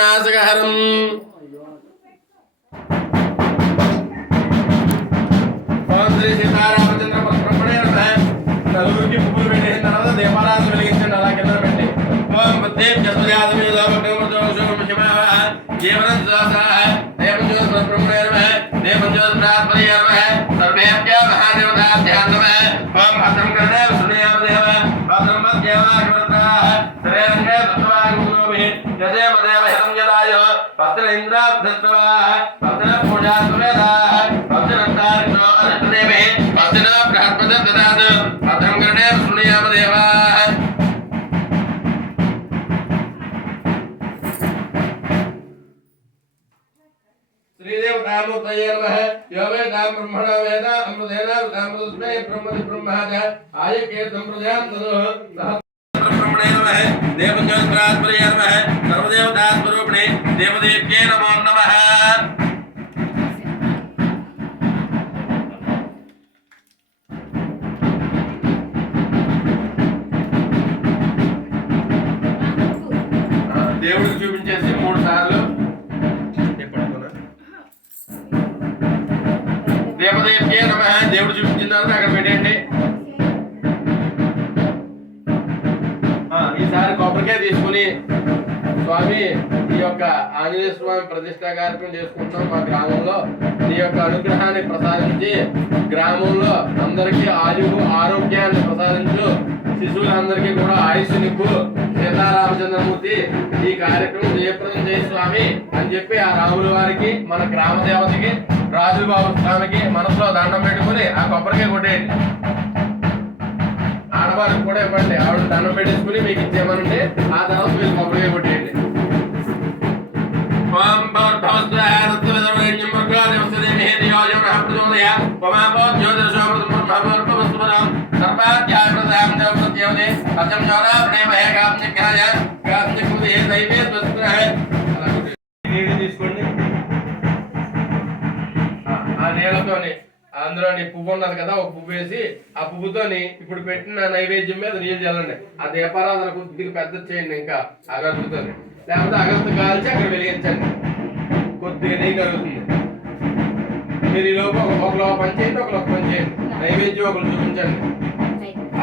వినాశకరం ఓం శ్రీ సీతారామచంద్ర పరబ్రహ్మణే నమః నలుగురికి పువ్వులు పెట్టేసిన తర్వాత దీపారాధన వెలిగించండి అలా కింద పెట్టి ఓం బుద్ధేం జీవనం పరబ్రహ్మణే నమః దేవంజ్యోతిప్రాత్మనే నమః సర్వేభ్యో మహాదేవతాభ్యాం నమః ఓం భద్రం కర్ణే శృణుయామ దేవ భద్రం మధ్యేవాగ్రతాః శ్రేయంగే తత్వాగుణోభిః యదేవ దేవ హితం యదాయో భద్ర ఇంద్రాబ్ధత్వాః భద్ర పూజాత్వేదాః భద్రంతారిణో అర్ధదేవే భద్ర బృహస్పతి దదాతు భద్రం కర్ణే శృణుయామ దేవాః श्रीदेवतामूर्तये नमः यो वेदां ब्रह्मणा वेद अमृतेन अमृतस्मै ब्रह्मणि ब्रह्माद आयकेतं प्रजां तनुः ब्रह्मणे नमः देवज्योतिप्रात्मने नमः सर्वदेवतास्वरूपिणे देवदेव्यै नमो नमः దేవుడికి చూపించేసి 3 సార్లు దేవదేవ్యే నమః దేవుడు చూపించిన తర్వాత అక్కడ పెట్టండి ఈసారి కొబ్బరికాయ తీసుకుని స్వామి ఈ యొక్క ఆంజనేయ స్వామి ప్రతిష్టా కార్యక్రమం చేసుకుంటాం మా గ్రామంలో నీ యొక్క అనుగ్రహాన్ని ప్రసాదించి గ్రామంలో అందరికీ ఆరోగ్యాన్ని ప్రసాదించు శిశువులందరికీ కూడా ఆయుష్ నింపు సీతారామచంద్రమూర్తి ఈ కార్యక్రమం జయప్రదం చేయి స్వామి అని చెప్పి ఆ రాముల వారికి మన గ్రామ దేవతకి రాజుబాబు స్వామికి మనసులో దండం పెట్టుకుని ఆ కొబ్బరికాయ కొట్టేయండి ఆడవారికి కూడా ఇవ్వండి ఆవిడ దండం పెట్టేసుకుని మీకు ఇచ్చేయమనండి ఆ తర్వాత మీరు కొబ్బరికాయ కొట్టేయండి తీసుకోండి ఆ నీళ్ళతోని అందులోని పువ్వు ఉన్నది కదా ఒక పువ్వు వేసి ఆ పువ్వుతోని ఇప్పుడు పెట్టిన నైవేద్యం మీద నీళ్ళు చల్లండి ఆ దీపారాధన కొద్దిగా పెద్ద చేయండి ఇంకా అగరబత్తితోని లేకపోతే అగరబత్తి కాల్చి అక్కడ వెలిగించండి కొద్దిగా నెయ్యి కలుగుతుంది మీరు ఈ లోపు ఒకరు పని చేయండి ఒకరు పని చేయండి నైవేద్యం ఒకరు చూపించండి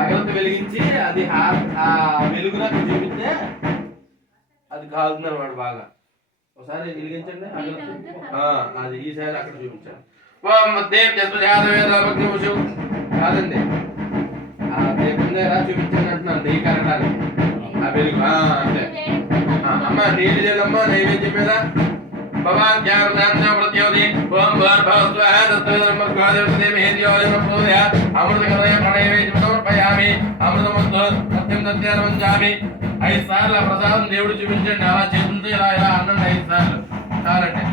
అగరబత్తి వెలిగించి అది ఆ వెలుగులా చూపిస్తే అది కాలుతుంది అన్నమాట బాగా ఒకసారి వెలిగించండి అగరబత్తి అది ఈసారి అక్కడ చూపించండి కాదండి ఆ దీపం దగ్గర చూపించండి అంటున్నాను నెయ్యి కరగడానికి ఆ వెలుగు అంతే అమ్మ నీళ్ళు చేయాలమ్మా నైవేద్యం మీద భవాన్ ప్రత్యోది ఓం అమృత నైవేద్యం సమర్పయామి అమృతమస్తు సత్యం సత్యాన్ని వంచామి 5 సార్లు ప్రసాదం దేవుడు చూపించండి అలా చేతులతో ఇలా ఇలా అన్నండి 5 సార్లు చాలండి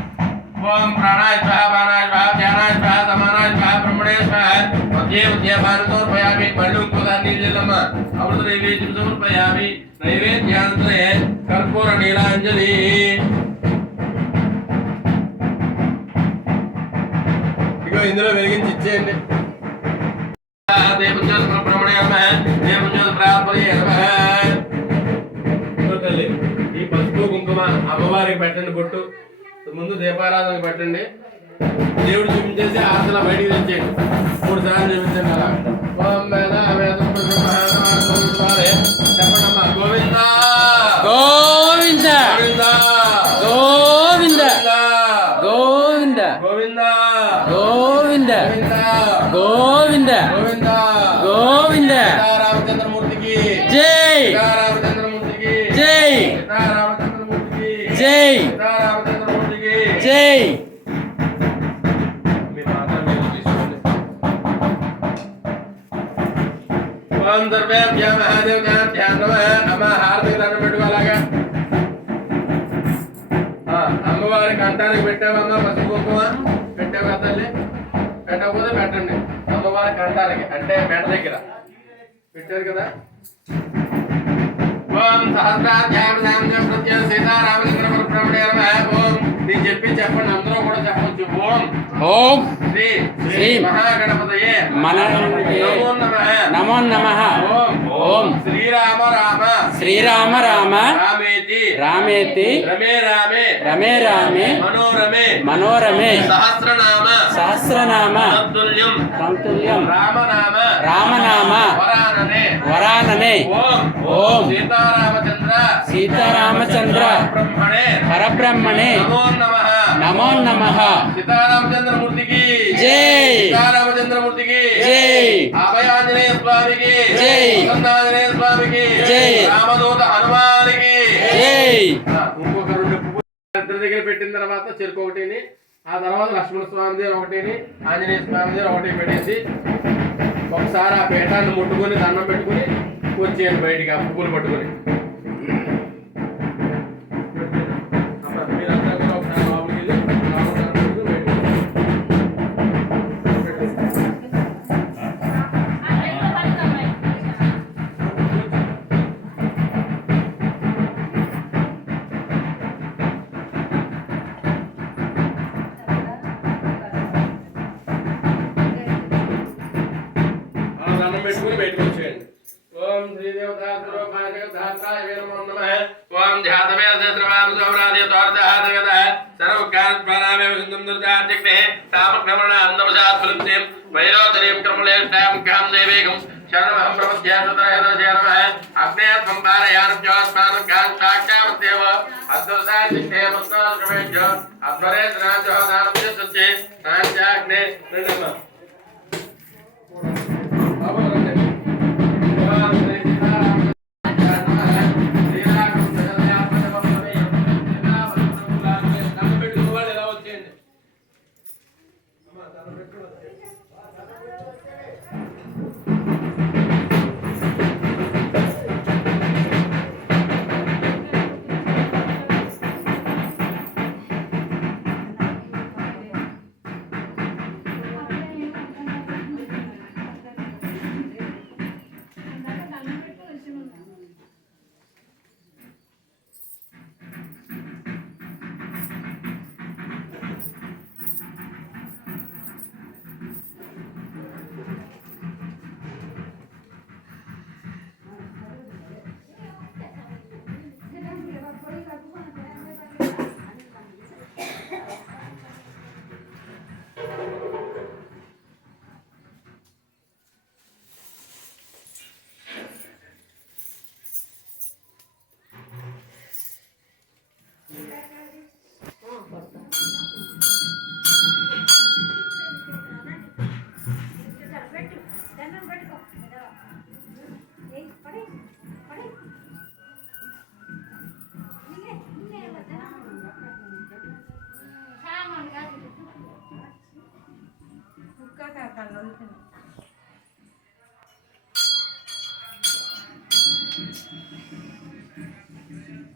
ఓం ప్రాణాయ స్వాహ బాణాయ స్వాహ ధ్యానాయ స్వాహ సమానాయ స్వాహ బ్రహ్మణే స్వాహ మధ్య సమర్పయామి మళ్ళీ ఇంకోసారి నీళ్ళమ్మ అమృత నైవేద్యం సమర్పయామి నైవేద్యాంతరే కర్పూర నీలాంజలి ఇగో ఇందులో వెలిగించి ఇచ్చేయండి దేవజ్యోతి బ్రహ్మణే నమః దేవజ్యోతి ప్రాత్మనే నమః తల్లి ఈ పసుపు కుంకుమ అమ్మవారికి పెట్టండి బొట్టు ముందు దీపారాధన పెట్టండి దేవుడు చూపించేసి ఆసన బయటికి తెచ్చేయండి 3 సార్లు చూపించండి అలా చెప్పండి అమ్మా గోవింద గోవింద గోవింద గోవింద గోవింద గోవింద గోవింద గోవింద గోవింద రామచంద్రమూర్తికి జై రామచంద్రమూర్తికి జై రామచంద్రమూర్తికి జై రామచంద్రమూర్తికి జై అమ్మవారికి కంటానికి పెట్టావమ్మా పసుపు కుంకుమ పెట్టావు కదా తల్లి పెట్టకపోతే పెట్టండి అమ్మవారికి కంటానికి అంటే మెడ దగ్గర పెట్టారు కదా ఓం సహస్రాధ్యాయం ప్రత్యేక సీతారామచంద్ర పరబ్రహ్మణే నమః ఓం నేను చెప్పి చెప్పండి అందరూ కూడా చెప్పొచ్చు ఓం ఓం శ్రీ శ్రీ మహాగణపతయే మనోహరే నమో నమః. నమో నమః. ఓం ఓం శ్రీరామ రామ శ్రీరామ రామ రామేతి రామేతి రమే రామే రమే రామే మనోరమే మనోరమే సహస్రనామ సహస్రనామ తత్తుల్యం సంతుల్యం రామనామ రామనామ వరాననే వరాననే. ఓం ఓం సీతారామచంద్ర సీతారామచంద్ర బ్రహ్మణే పరబ్రహ్మణే నమో నమః. నమో నమః. సీతారామచంద్రమూర్తికి జై. సీతారామచంద్రమూర్తికి జై. అభయాంజనేయ స్వామికి జై. ఆంజనేయ స్వామికి జై. రామదూత హనుమానికి జై. ఇంకొక 2 పువ్వులు ఇద్దరి దగ్గర పెట్టిన తర్వాత చెరుకు ఒకటిని, ఆ తర్వాత లక్ష్మణ స్వామి దగ్గర ఒకటిని, ఆంజనేయ స్వామి దగ్గర ఒకటి పెట్టేసి ఒకసారి ఆ పీఠాన్ని ముట్టుకొని దండం పెట్టుకుని వచ్చేయండి బయటికి ఆ పువ్వులు పట్టుకొని. మీరంతా కూడా ఒకసారి లోపలికి వెళ్ళి రాముడి దండం పెట్టుకుని బయటికి దండం పెట్టుకుని బయటకు వచ్చేయండి. ఓం శ్రీదేవతాగ్రో భాగవతాయ నమో నమః. ఓం ధ్యాతమే సహస్రవామ సౌరాది తోర్దహాదగద సర్వకార్యప్రాణామే సుందరదాత్యగ్నే తామక్రమణ అందమజాత్ఫలంతే వైరోదరీం క్రమలేష్టాం కాం దేవేగం శరణమహం ప్రపద్యాసతరహదశయ నమః. అగ్నేత్వం పారయానుజ్యోస్మానం కాంతాక్షామత్యేవ అద్వసాదిష్టే మస్నాశ్రమేజ్య అధ్వరేంద్రాజో నామస్య నాంచాగ్నే నమః.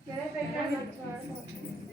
Quer pegar?